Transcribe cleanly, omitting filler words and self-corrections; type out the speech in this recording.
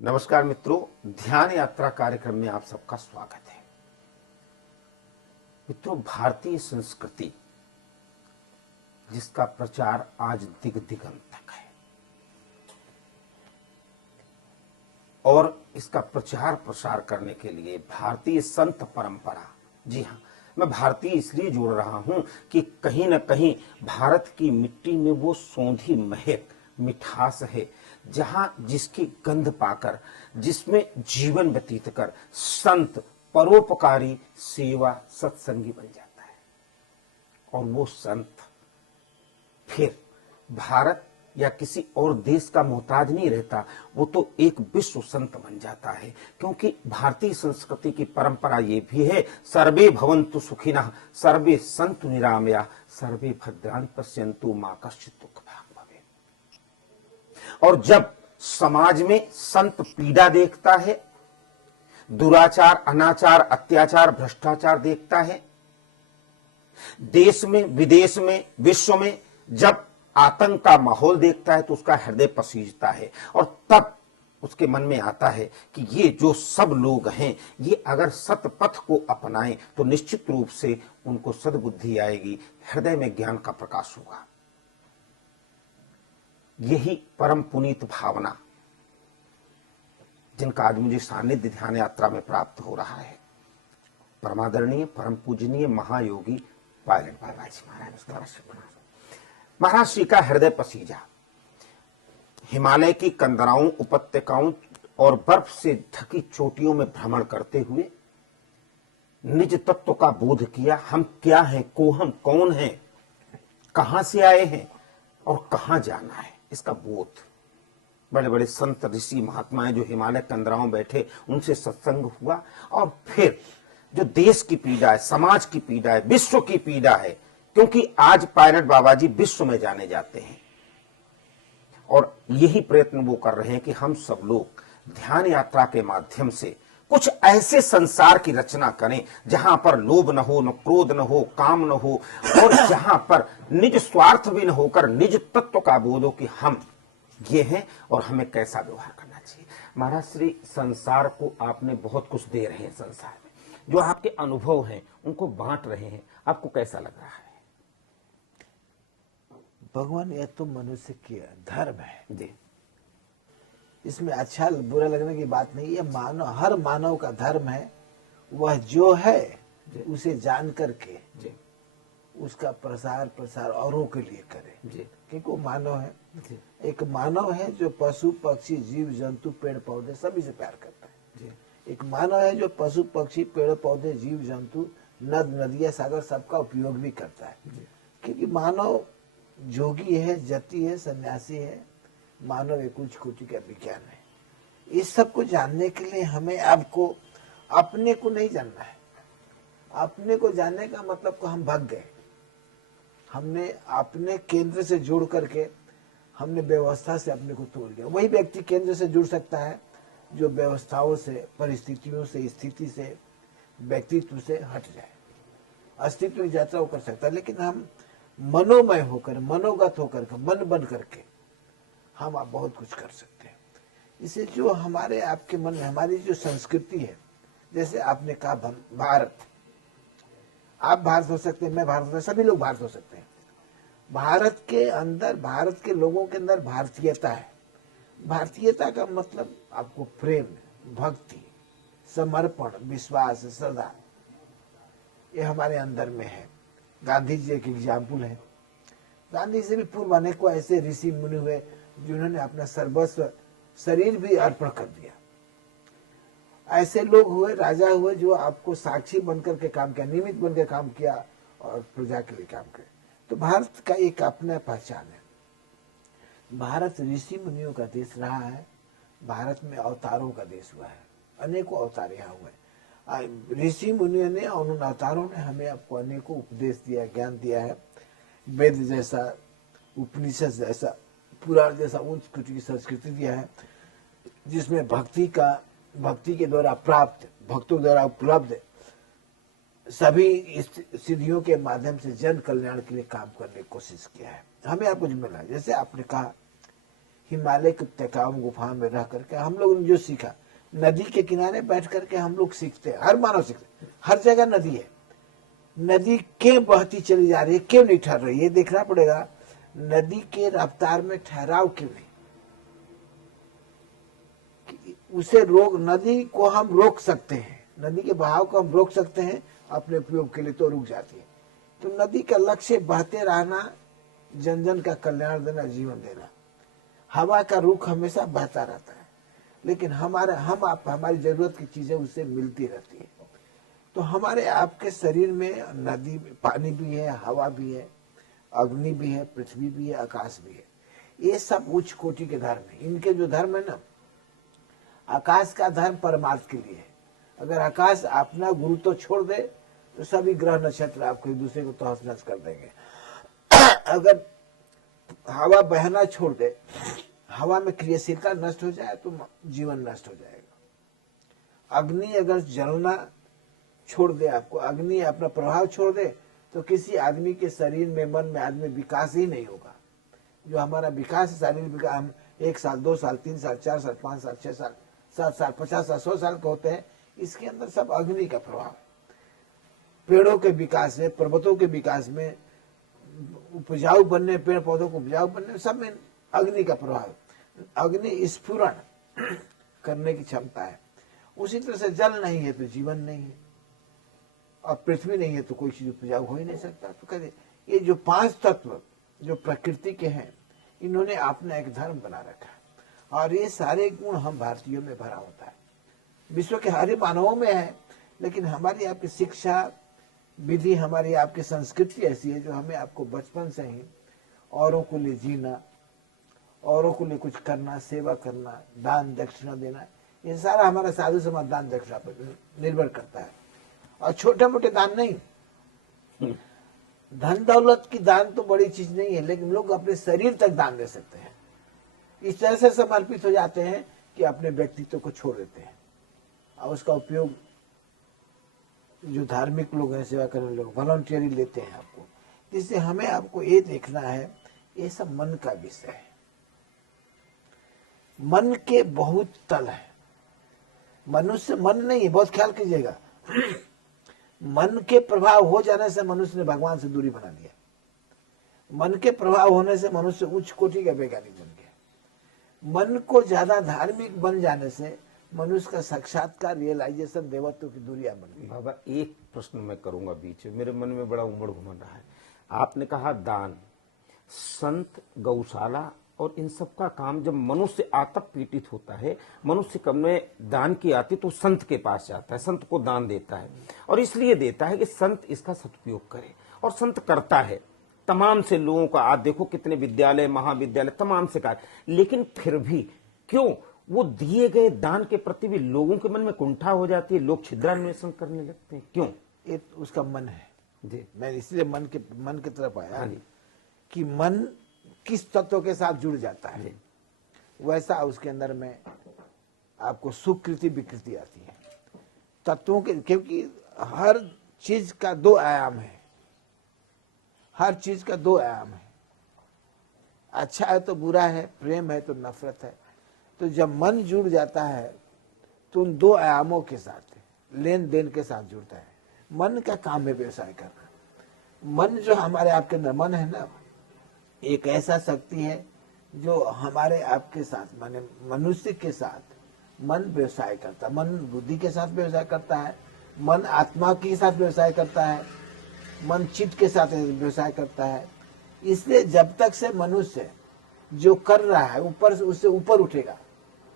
नमस्कार मित्रों, ध्यान यात्रा कार्यक्रम में आप सबका स्वागत है। मित्रों, भारतीय संस्कृति जिसका प्रचार आज दिग दिगंत तक है और इसका प्रचार प्रसार करने के लिए भारतीय संत परंपरा, जी हाँ, मैं भारतीय इसलिए जोड़ रहा हूं कि कहीं न कहीं भारत की मिट्टी में वो सौंधी महक, मिठास है जहां जिसकी गंध पाकर, जिसमें जीवन व्यतीत कर संत परोपकारी सेवा सत्संगी बन जाता है और वो संत फिर भारत या किसी और देश का मोहताज नहीं रहता, वो तो एक विश्व संत बन जाता है। क्योंकि भारतीय संस्कृति की परंपरा ये भी है, सर्वे भवन्तु सुखिनः, सर्वे सन्तु निरामया, सर्वे भद्राणि पश्यन्तु मा कश्चित् दुःख भाग् भवेत्। और जब समाज में संत पीड़ा देखता है, दुराचार, अनाचार, अत्याचार, भ्रष्टाचार देखता है, देश में, विदेश में, विश्व में जब आतंक का माहौल देखता है तो उसका हृदय पसीजता है और तब उसके मन में आता है कि ये जो सब लोग हैं, ये अगर सतपथ को अपनाएं तो निश्चित रूप से उनको सद्बुद्धि आएगी, हृदय में ज्ञान का प्रकाश होगा। यही परम पुनीत भावना जिनका आज मुझे सानिध्य ध्यान यात्रा में प्राप्त हो रहा है, परमादरणीय परम पूजनीय महायोगी पायलट बाबा जी महाराज श्री का हृदय पसीजा। हिमालय की कंदराओं, उपत्यकाओं और बर्फ से ढकी चोटियों में भ्रमण करते हुए निज तत्व का बोध किया। हम क्या हैं, को हम कौन हैं, कहां से आए हैं और कहां जाना है, इसका बोध। बड़े बड़े संत, ऋषि, महात्माएं जो हिमालय कंदराओं बैठे, उनसे सत्संग हुआ और फिर जो देश की पीड़ा है, समाज की पीड़ा है, विश्व की पीड़ा है, क्योंकि आज पायलट बाबा जी विश्व में जाने जाते हैं और यही प्रयत्न वो कर रहे हैं कि हम सब लोग ध्यान यात्रा के माध्यम से कुछ ऐसे संसार की रचना करें जहां पर लोभ न हो, न क्रोध न हो, काम न हो और जहां पर निज स्वार्थ भी न होकर निज तत्व का बोध हो कि हम ये हैं और हमें कैसा व्यवहार करना चाहिए। महाराज श्री, संसार को आपने बहुत कुछ दे रहे हैं, संसार में जो आपके अनुभव हैं उनको बांट रहे हैं, आपको कैसा लग रहा है? भगवान, यह तो मनुष्य की धर्म है जी, इसमें अच्छा बुरा लगने की बात नहीं है। मानव, हर मानव का धर्म है वह जो है उसे जान करके जी, उसका प्रसार औरों के लिए करे, जी, क्योंकि वो मानव है। जी, एक मानव है जो पशु पक्षी जीव जंतु पेड़ पौधे सभी से प्यार करता है। जी, एक मानव है जो पशु पक्षी पेड़ पौधे जीव जंतु नद नदियां सागर सबका उपयोग भी करता है, क्योंकि मानव जोगी है, जति है, सन्यासी है, मानव एक उच्च कोटि का विज्ञान है। इस सब को जानने के लिए हमें आपको अपने को नहीं जानना है। अपने को जानने का मतलब को हम भाग गए, हमने अपने केंद्र से जुड़ करके हमने व्यवस्था से अपने को तोड़ दिया। वही व्यक्ति केंद्र से जुड़ सकता है जो व्यवस्थाओं से, परिस्थितियों से, स्थिति से, व्यक्तित्व से हट जाए। अस्तित्व की यात्रा वो कर सकता है, लेकिन हम मनोमय होकर, मनोगत होकर, मन बन करके हम आप बहुत कुछ कर सकते हैं। इसे जो हमारे आपके मन में हमारी जो संस्कृति है, जैसे आपने कहा भारत, आप भारत हो सकते हैं, मैं भारत हो सकता, सभी लोग भारत हो सकते हैं। भारत के अंदर, भारत के लोगों के अंदर भारतीयता है। भारतीयता का मतलब आपको प्रेम, भक्ति, समर्पण, विश्वास, श्रद्धा, ये हमारे अंदर में है। गांधी जी एक एग्जाम्पल है। गांधी से भी पूर्व अनेकों ऐसे ऋषि मुनि हुए जिन्होंने अपना सर्वस्व शरीर भी अर्पण कर दिया। ऐसे लोग हुए, राजा हुए जो आपको साक्षी बनकर के काम किया, निमित्त बनकर काम किया और प्रजा के लिए काम किया। तो भारत का एक अपना पहचान है। भारत ऋषि मुनियों का देश रहा है। भारत में अवतारों का देश हुआ है, अनेकों अवतार यहाँ हुए। ऋषि मुनियों ने और उन अवतारों ने हमें आपको अनेकों उपदेश दिया, ज्ञान दिया है। वेद जैसा, उपनिषद जैसा, पुराण जैसा उच्च कोटि की संस्कृति दिया है, जिसमें भक्ति के द्वारा प्राप्त, भक्तों द्वारा उपलब्ध सभी सिद्धियों के माध्यम से जन कल्याण के लिए काम करने की कोशिश किया है। हमें आपको जिम्मेदारी, जैसे आपने कहा हिमालय के उपत्यकाओं गुफा में रह करके हम लोगों ने जो सीखा, नदी के किनारे बैठ करके हम लोग सीखते हैं, हर मानव सीखते हैं। हर जगह नदी है, नदी क्यों बहती चली जा रही है, क्यों नहीं ठहर रही है, ये देखना पड़ेगा। नदी के रफ्तार में ठहराव क्यों नहीं, उसे रोक, नदी को हम रोक सकते हैं, नदी के बहाव को हम रोक सकते हैं अपने उपयोग के लिए, तो रुक जाती है। तो नदी का लक्ष्य बहते रहना, जन जन का कल्याण देना, जीवन देना। हवा का रुख हमेशा बहता रहता है, लेकिन हमारी जरूरत की चीजें उससे मिलती रहती है। तो हमारे आपके शरीर में नदी, पानी भी है, हवा भी है, अग्नि भी है, पृथ्वी भी है, आकाश भी है। ये सब उच्च कोटि के धर्म है। इनके जो धर्म है ना, आकाश का धर्म परमार्थ के लिए है। अगर आकाश अपना गुरुत्व छोड़ दे तो सभी ग्रह नक्षत्र आपको एक दूसरे को तहस नहस कर देंगे। अगर हवा बहना छोड़ दे, हवा में क्रियाशीलता नष्ट हो जाए तो जीवन नष्ट हो जाएगा। अग्नि अगर जलना छोड़ दे, आपको अग्नि अपना प्रभाव छोड़ दे, तो किसी आदमी के शरीर में, मन में, आदमी विकास ही नहीं होगा। जो हमारा विकास है, शारीरिक विकास, हम 1 साल, 2 साल, 3 साल, 4 साल, 5 साल, 6 साल, 7 साल, 50 साल, 100 साल के होते हैं, इसके अंदर सब अग्नि का प्रभाव है। पेड़ों के विकास में, पर्वतों के विकास में, उपजाऊ बनने, पेड़ पौधों को उपजाऊ बनने, सब में अग्नि का प्रभाव है। अग्नि स्फुरण करने की क्षमता है। उसी तरह से जल नहीं है तो जीवन नहीं है, और पृथ्वी नहीं है तो कोई चीज उपजाऊ हो ही नहीं सकता। तो कहते ये जो 5 तत्व जो प्रकृति के हैं, इन्होंने अपना एक धर्म बना रखा है, और ये सारे गुण हम भारतीयों में भरा होता है। विश्व के हर मानवों में है, लेकिन हमारी आपकी शिक्षा विधि, हमारी आपकी संस्कृति ऐसी है जो हमें आपको बचपन से ही औरों को लिए जीना, औरों को लिए कुछ करना, सेवा करना, दान दक्षिणा देना, ये सारा हमारा साधु समाज दान दक्षिणा पर निर्भर करता है। और छोटे मोटे दान नहीं, धन दौलत की दान तो बड़ी चीज नहीं है, लेकिन लोग अपने शरीर तक दान दे सकते हैं। इस तरह से समर्पित हो जाते हैं कि अपने व्यक्तित्व को छोड़ देते हैं, और उसका उपयोग जो धार्मिक लोग हैं, सेवा करने लोग, वॉलंटियरी लेते हैं आपको। जिससे हमें आपको ये देखना है, ये सब मन का विषय है। मन के बहुत तल है, मनुष्य मन नहीं है, बहुत ख्याल कीजिएगा। मन के प्रभाव हो जाने से मनुष्य ने भगवान से दूरी बना लिया। मन के प्रभाव होने से मनुष्य उच्च कोटि का वैज्ञानिक बन गया। मन को ज्यादा धार्मिक बन जाने से मनुष्य का साक्षात्कार, रियलाइजेशन, देवत्व की दूरियां बन गई। बाबा, एक प्रश्न मैं करूंगा बीच में, मेरे मन में बड़ा उमड़ घुमड़ रहा है। आपने कहा दान, संत, गौशाला और इन सब का काम, जब मनुष्य आतप पीड़ित होता है, मनुष्य कम में दान की आती तो संत के पास जाता है, संत को दान देता है, और इसलिए देता है कि संत इसका सदुपयोग करे, और संत करता है। तमाम से लोगों का, आज देखो कितने विद्यालय, महाविद्यालय, तमाम से कार्य, लेकिन फिर भी क्यों वो दिए गए दान के प्रति भी लोगों के मन में कुंठा हो जाती है, लोग छिद्रान्वेषण करने लगते हैं, क्यों? ये उसका मन है जी, मैं इसलिए मन की तरफ आया। हाँ जी। कि मन किस तत्व के साथ जुड़ जाता है, जी। वैसा उसके अंदर में आपको सुकृति विकृति आती है तत्वों के। क्योंकि हर चीज का 2 आयाम है, हर चीज का 2 आयाम है। अच्छा है तो बुरा है, प्रेम है तो नफरत है। तो जब मन जुड़ जाता है तो उन 2 आयामों के साथ, लेन देन के साथ जुड़ता है। मन का काम है व्यवसाय करना। मन जो हमारे आपके अंदर मन है ना, एक ऐसा शक्ति है जो हमारे आपके साथ, माने मनुष्य के साथ मन व्यवसाय करता है। मन बुद्धि के साथ व्यवसाय करता है, मन आत्मा के साथ व्यवसाय करता है, मन चित्त के साथ व्यवसाय करता है। इसलिए जब तक से मनुष्य जो कर रहा है ऊपर से, उससे ऊपर उठेगा,